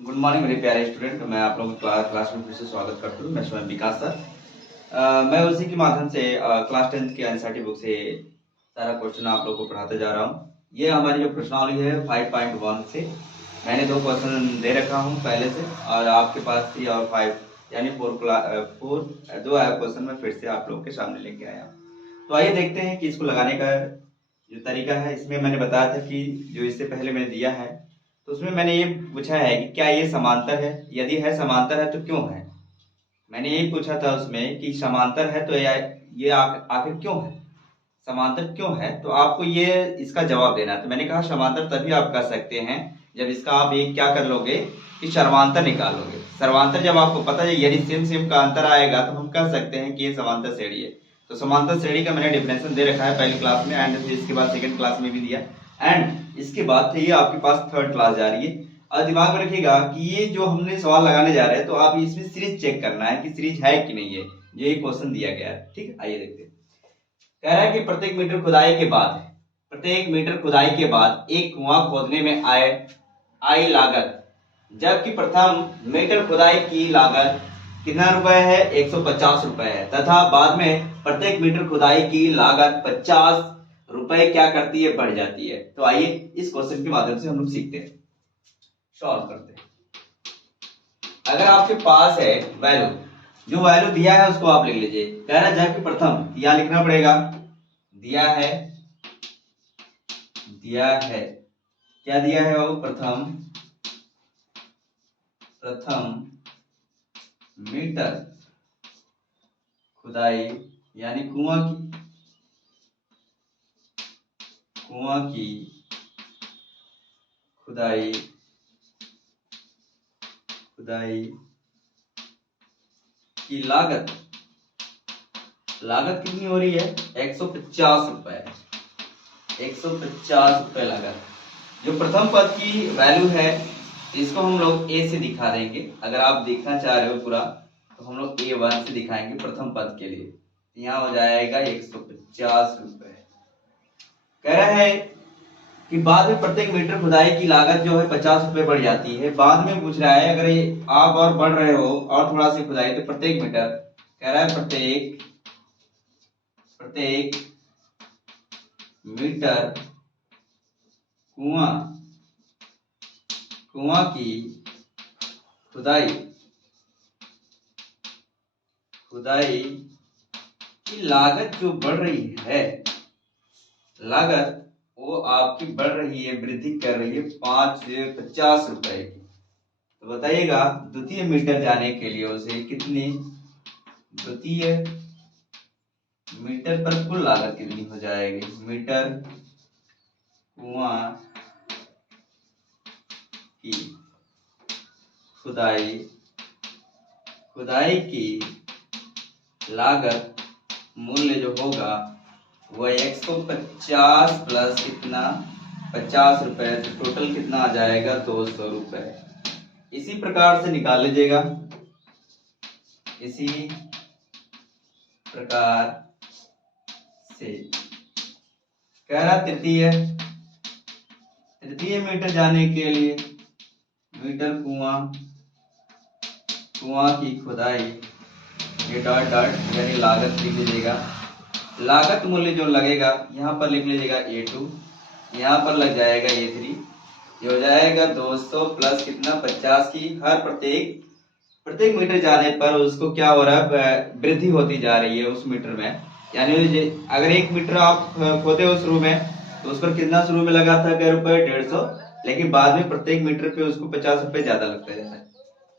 Good morning मेरे प्यारे student. मैं आप लोगों को क्लास में फिर से स्वागत करता हूँ। मैं स्वयं विकास सर। मैं उसी के माध्यम से क्लास 10th की एनसीईआरटी बुक से सारा क्वेश्चन आप लोगों को पढ़ाते जा रहा हूँ। ये हमारी जो प्रश्नावली है 5.1 से मैंने 2 क्वेश्चन दे रखा हूँ पहले से, और आपके पास 3 और 5 यानी 4 दो क्वेश्चन मैं फिर से आप लोगों के सामने लेके आया हूँ। तो आइए देखते हैं कि इसको लगाने का जो तरीका है। इसमें मैंने बताया था कि जो इससे पहले मैंने दिया है तो उसमें मैंने ये पूछा है कि क्या ये समांतर है, यदि है समांतर है तो क्यों है। मैंने यही पूछा था उसमें कि समांतर है तो ये आखिर क्यों है, समांतर क्यों है, तो आपको ये इसका जवाब देना है। तो मैंने कहा समांतर तभी आप कर सकते हैं जब इसका आप एक क्या कर लोगे कि सर्वांतर निकालोगे। सर्वांतर जब आपको पता है यदि सेम सेम का अंतर आएगा तो हम कह सकते हैं कि ये समांतर श्रेणी है। तो समांतर श्रेणी का मैंने डिफिनेशन दे रखा है पहली क्लास में, एंड इसके बाद सेकंड क्लास में भी दिया, एंड इसके बाद से ये आपके पास थर्ड क्लास जा रही है। और दिमाग में रखिएगा कि ये जो हमने सवाल लगाने जा रहे हैं तो आप इसमें सीरीज चेक करना है कि सीरीज है कि नहीं है। ये क्वेश्चन दिया गया है, ठीक है। आइए देखते हैं। कह रहा है कि प्रत्येक मीटर खुदाई के बाद एक कुआं खोदने में आई लागत, जबकि प्रथम मीटर खुदाई की लागत कितना रुपए है, 150 रुपए है, तथा बाद में प्रत्येक मीटर खुदाई की लागत 50 रुपए क्या करती है, बढ़ जाती है। तो आइए इस क्वेश्चन के माध्यम से हम लोग सीखते हैं, सॉल्व करते हैं। अगर आपके पास है वैल्यू, जो वैल्यू दिया है उसको आप लिख लीजिए। कह रहा है जबकि प्रथम, यहां लिखना पड़ेगा, दिया है क्या दिया है वो, प्रथम मीटर खुदाई यानी कुआं की खुदाई की लागत कितनी हो रही है, 150 रुपए, 150 रुपए लागत। जो प्रथम पद की वैल्यू है इसको हम लोग ए से दिखा देंगे। अगर आप देखना चाह रहे हो पूरा तो हम लोग A1 से दिखाएंगे प्रथम पद के लिए। यहाँ हो जाएगा 150 रुपए। कह रहा है कि बाद में प्रत्येक मीटर खुदाई की लागत जो है 50 रुपए बढ़ जाती है। बाद में पूछ रहा है अगर ये आप और बढ़ रहे हो और थोड़ा सी खुदाई तो प्रत्येक मीटर, कह रहा है प्रत्येक मीटर कुआं की खुदाई की लागत जो बढ़ रही है, लागत वो आपकी बढ़ रही है, वृद्धि कर रही है 50 रुपए की। तो बताइएगा द्वितीय मीटर जाने के लिए उसे कितनी, द्वितीय मीटर पर कुल लागत कितनी हो जाएगी, मीटर कुआं की खुदाई की लागत मूल्य जो होगा वह 150 प्लस कितना, 50 रुपए, तो टोटल कितना आ जाएगा, 200 रुपए। इसी प्रकार से निकाल लीजिएगा, इसी प्रकार से। कह रहा तृतीय मीटर जाने के लिए मीटर कुआं की खुदाई, ये डॉट डॉट यानी लागत लिख लीजिएगा। लागत मूल्य जो लगेगा यहाँ पर लिख लीजिएगा A2, यहाँ पर लग जाएगा A3, ये हो जाएगा 200 प्लस कितना, 50 की हर प्रत्येक मीटर जाने पर उसको क्या हो रहा है, वृद्धि होती जा रही है उस मीटर में। यानी अगर 1 मीटर आप खोदे हो शुरू में तो उस पर कितना शुरू में लगा था, क्या रुपए, 150, लेकिन बाद में प्रत्येक मीटर पे उसको 50 रुपए ज्यादा लगता जाता है।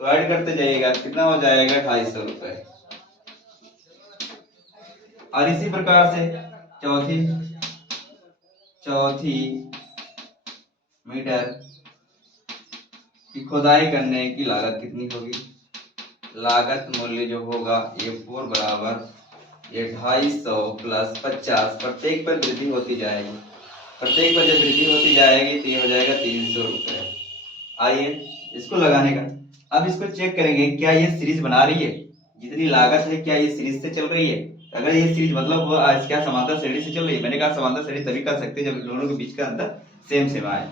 तो ऐड करते जाइएगा, कितना हो जाएगा, 250 रुपए। और इसी प्रकार से चौथी मीटर की खुदाई करने की लागत कितनी होगी, लागत मूल्य जो होगा A4 बराबर ये 250 प्लस 50, प्रत्येक पर वृद्धि होती जाएगी, प्रत्येक पर जब वृद्धि होती जाएगी तो ये हो जाएगा 300 रुपए। आइए इसको लगाने का, अब इसको चेक करेंगे क्या ये सीरीज बना रही है, जितनी लागत है क्या ये सीरीज से चल रही है। अगर ये सीरीज मतलब आज क्या समांतर श्रेणी से चल रही है, मैंने कहा समांतर श्रेणी तभी कर सकते हैं जब दोनों के बीच का अंतर सेम आए।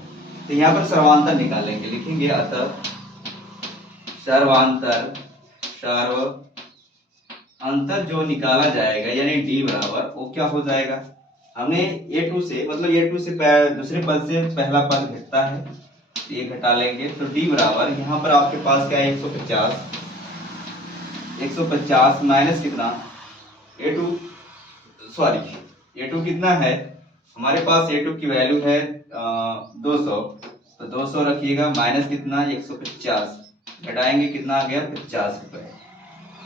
तो यहाँ पर सर्वांतर निकालेंगे, लिखेंगे अतः सर्वांतर अंतर जो निकाला जाएगा यानी डी बराबर वो क्या हो जाएगा, हमने a2 से मतलब a2 से दूसरे पद से पहला पद घटता है, ये घटा लेंगे तो डी बराबर यहाँ पर आपके पास क्या है 150 माइनस कितना a2 a2 कितना है हमारे पास, a2 की वैल्यू है 200, तो 200 रखिएगा माइनस कितना 150 घटाएंगे कितना आ गया 50 रुपए।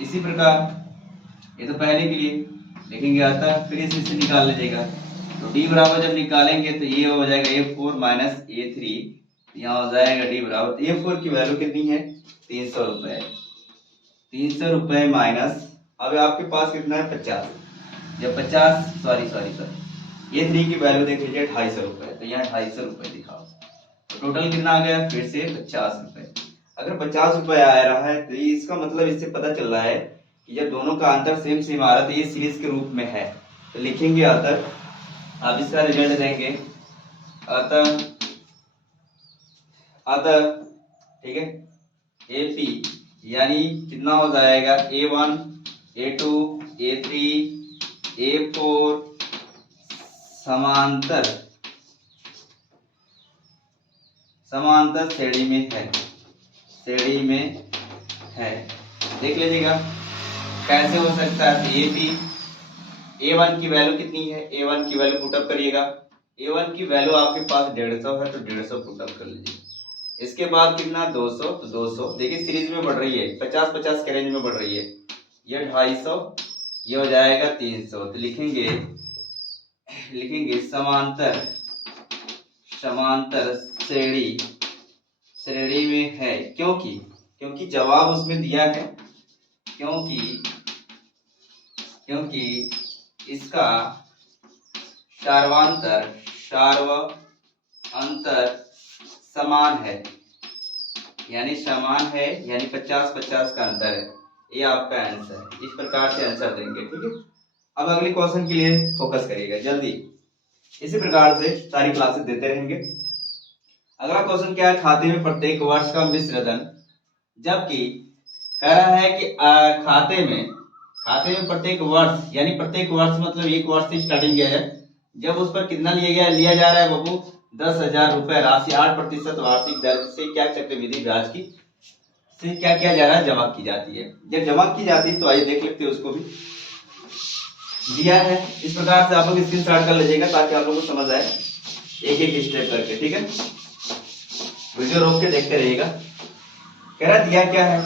इसी प्रकार ये तो पहले के लिए लिखेंगे आता है, फिर इसे निकाल लीजिएगा तो डी बराबर जब निकालेंगे तो ये हो जाएगा a4 माइनस a3, यहाँ हो जाएगा डी बराबर a4 की वैल्यू कितनी है 300 रुपए, 300 रुपए माइनस अब आपके पास कितना है 50, जब 50 सॉरी a3 की वैल्यू देख लीजिए 250 रुपए, तो यहाँ 250 रुपए दिखाओ तो टोटल कितना आ गया फिर से 50 रुपए। अगर 50 रुपए आ रहा है तो इसका मतलब इससे पता चल रहा है कि जब दोनों का अंतर सेम आ रहा है तो ये सीरीज के रूप में है, तो लिखेंगे अंतर, आप इसका रिजल्ट देंगे अतः ठीक है AP यानी कितना हो जाएगा A1 A2 A3 A4 समांतर श्रेणी में है, देख लीजिएगा कैसे हो सकता है। AP A1 की वैल्यू कितनी है, A1 की वैल्यू पुटअप करिएगा, A1 की वैल्यू आपके पास 150 है तो 150 पुटअप कर लीजिए, इसके बाद कितना 200 तो 200 देखिए सीरीज में बढ़ रही है 50-50 के रेंज में बढ़ रही है, ये 250 ये हो जाएगा 300, तो लिखेंगे समांतर श्रेणी में है, क्योंकि जवाब उसमें दिया है, क्योंकि इसका सर्वांतर समान है यानी 50-50 का अंतर है, ये आपका आंसर है। इस प्रकार से आंसर देंगे, ठीक है। अब अगले क्वेश्चन के लिए फोकस करिएगा जल्दी, इसी प्रकार से सारी क्लासेस देते रहेंगे। अगला क्वेश्चन क्या है, खाते में प्रत्येक वर्ष का मिश्र धन, जबकि कह रहा है कि खाते में प्रत्येक वर्ष यानी प्रत्येक वर्ष मतलब एक वर्ष से स्टार्टिंग किया है, जब उस पर कितना लिया जा रहा है बाबू 10,000 रुपए राशि 8% वार्षिक दर से क्या चक्रवृद्धि ब्याज की से क्या किया जा रहा है, जमा की जाती है। जब जमा की जाती है तो आइए देख लेते हैं, उसको भी दिया है। इस प्रकार से आप लोग स्क्रीन शॉट कर लीजिएगा ताकि आप लोगों को समझ आए एक एक स्टेप करके, ठीक है। वीडियो रोक के देखते रहिएगा। कह रहा दिया क्या है,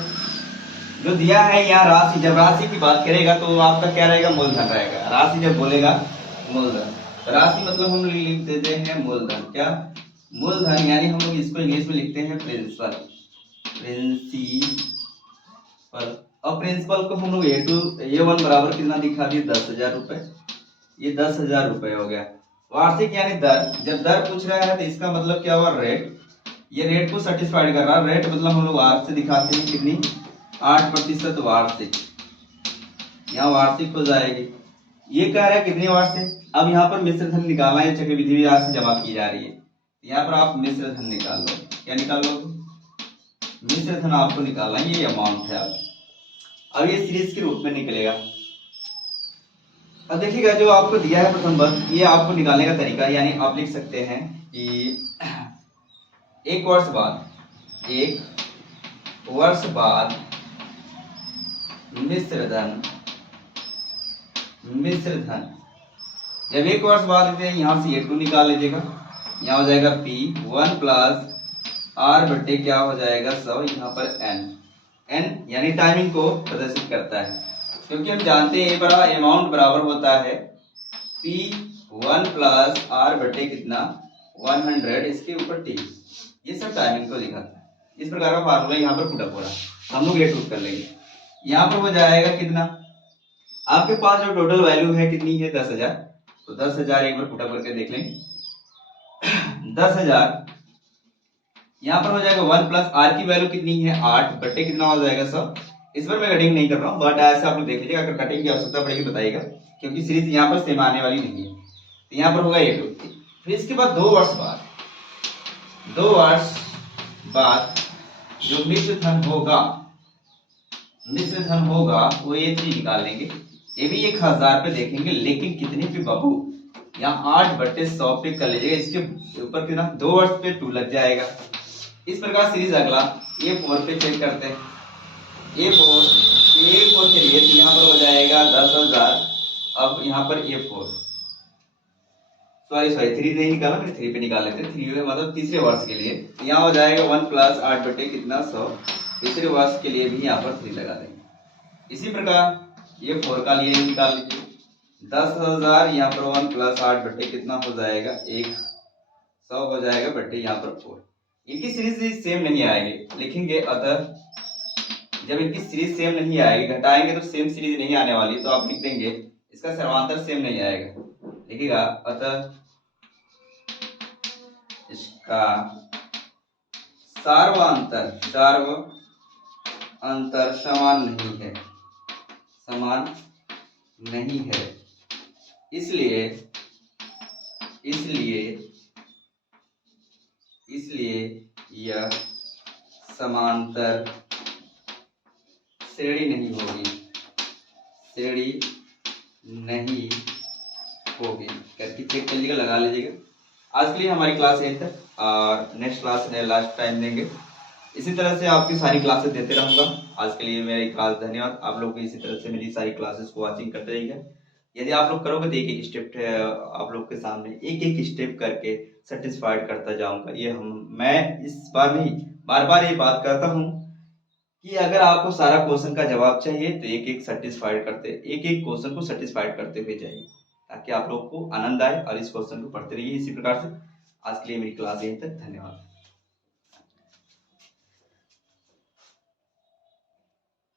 जो दिया है यहाँ राशि, जब राशि की बात करेगा तो आपका क्या रहेगा मूलधन रहेगा, राशि जब बोलेगा मूलधन, राशि मतलब हम लिख देते हैं मूलधन, क्या मूलधन यानी हम लोग इसको इंग्लिश में लिखते हैं प्रिंसिपल, और प्रिंसिपल को हम लोग A1 बराबर कितना दिखा दिए 10,000 रुपए, ये 10,000 रुपए हो गया। वार्षिक यानी दर, जब दर पूछ रहा है तो इसका मतलब क्या हुआ रेट, ये रेट को सेटिस्फाइड कर रहा है, रेट मतलब हम लोग आर से दिखाते हैं कितनी 8% वार्षिक, यहाँ वार्षिक हो जाएगी। ये कह रहा है कितनी वार्षिक, अब यहाँ पर मिश्र धन निकालना है, चक्रवृद्धि ब्याज से जमा की जा रही है, यहाँ पर आप मिश्र धन निकाल लो, क्या निकाल लो मिश्र धन आपको निकालना है, ये अमाउंट है। अब ये सीरीज के रूप में निकलेगा। अब देखिएगा जो आपको दिया है प्रथम वर्ष, ये आपको निकालने का तरीका, यानी आप लिख सकते हैं कि एक वर्ष बाद मिश्र धन, जब एक वर्ष बाद यहाँ से A2 निकाल लीजिएगा, यहाँ हो जाएगा P1 प्लस R बटे क्या हो जाएगा 100, यहाँ पर N यानी टाइमिंग को प्रदर्शित करता है, क्योंकि हम जानते हैं बड़ा अमाउंट बराबर होता है P1 प्लस R बटे कितना 100 इसके ऊपर T, ये सब टाइमिंग को दिखाता है। इस प्रकार का फार्मूला यहाँ पर पुटअप हो रहा है, हम लोग A2 कर लेंगे, यहाँ पर हो जाएगा कितना, आपके पास जो टोटल वैल्यू है कितनी है 10,000, तो 10,000 एक बार पुटअप करके देख लेंगे 10,000 यहाँ पर हो जाएगा 1 प्लस R की वैल्यू कितनी है 8 बटे कितना हो जाएगा 100। इस पर मैं कटिंग नहीं कर रहा हूँ, बट ऐसे आप लोग देख लीजिएगा, अगर कटिंग की आवश्यकता पड़ेगी बताइएगा, क्योंकि सीरीज यहाँ पर सेम आने वाली नहीं है। तो यहाँ पर होगा A2, फिर इसके बाद 2 वर्ष बाद जो मिश्र धन होगा, मिश्र धन होगा वो ये 3 निकाल लेंगे। ये भी 1000 पे देखेंगे, लेकिन कितने पे बाबू, यहाँ 8/100 पे कर लीजिएगा। इसके ऊपर कितना 2 वर्ष पे 2 लग जाएगा। इस प्रकार सीरीज अगला A4 पे चेक करते हैं। A4 के लिए तो यहाँ पर हो जाएगा 10,000। अब यहाँ पर A4 सॉरी 3 नहीं निकाला, मैंने 3 पे निकाल लेते हैं। 3 मतलब तीसरे वर्ष के लिए यहाँ हो जाएगा 1 + 8/100। तीसरे वर्ष के लिए भी यहाँ पर 3 लगा देंगे। इसी प्रकार A4 का लिए निकाल लीजिए। 10,000 यहाँ पर 1 + 8 कितना हो जाएगा 100 हो जाएगा बटे यहाँ पर 4। इनकी सीरीज सेम नहीं आएगी, लिखेंगे अतः जब इनकी सीरीज सेम नहीं आएगी, घटाएंगे तो सेम सीरीज नहीं आने वाली, तो आप लिख देंगे इसका सर्वांतर सेम नहीं आएगा। लिखिएगा अतः इसका सर्वांतर समान नहीं है, समान नहीं है। इसलिए यह समांतर श्रेणी नहीं होगी, करके चेक कर लीजिएगा, लगा लीजिएगा। आज के लिए हमारी क्लास यहीं तक, और नेक्स्ट क्लास में लास्ट टाइम देंगे। इसी तरह से आपकी सारी क्लासेस देते रहूंगा। आज के लिए मेरी क्लास धन्यवाद। आप लोग इसी तरह से मेरी सारी क्लासेस को वाचिंग करते रहिएगा। यदि आप लोग करोगे तो एक स्टेप आप लोग के सामने एक स्टेप करके सेटिस्फाइड करता जाऊंगा। ये मैं इस बार नहीं, बार बार ये बात करता हूँ कि अगर आपको सारा क्वेश्चन का जवाब चाहिए तो एक क्वेश्चन को सेटिस्फाइड करते हुए जाइए, ताकि आप लोग को आनंद आए और इस क्वेश्चन को पढ़ते रहिए। इसी प्रकार से आज के लिए मेरी क्लास यहीं तक, धन्यवाद।